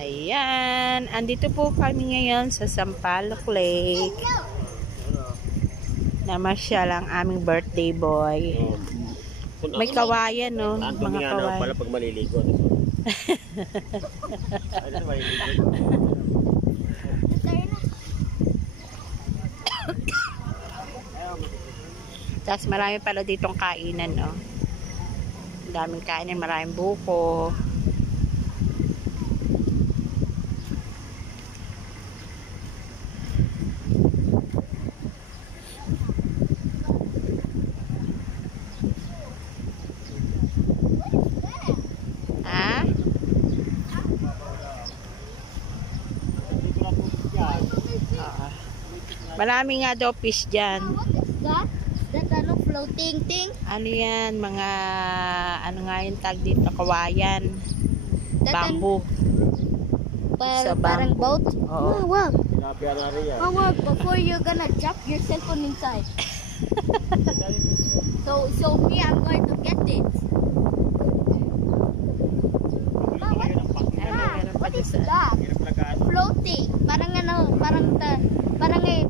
Ayan, andito po kami ngayon sa Sampaloc Lake. Namasyal ang aming birthday boy. May kawayan, no? Mga kawayan. Pala pag maliligo. Tapos marami pala ditong kainan, no? Ang daming kainan, maraming buko. Ah? Marami nga daw fish dyan. That ano, floating thing? Ano yan? Mga, ano nga yung tag dito? Kawayan. Bamboo. Parang boat? Oo. Wow. Oh, wow. Before you're gonna drop your cell phone inside. So me, I'm going to get it. What is that? Floating. Parang ano, parang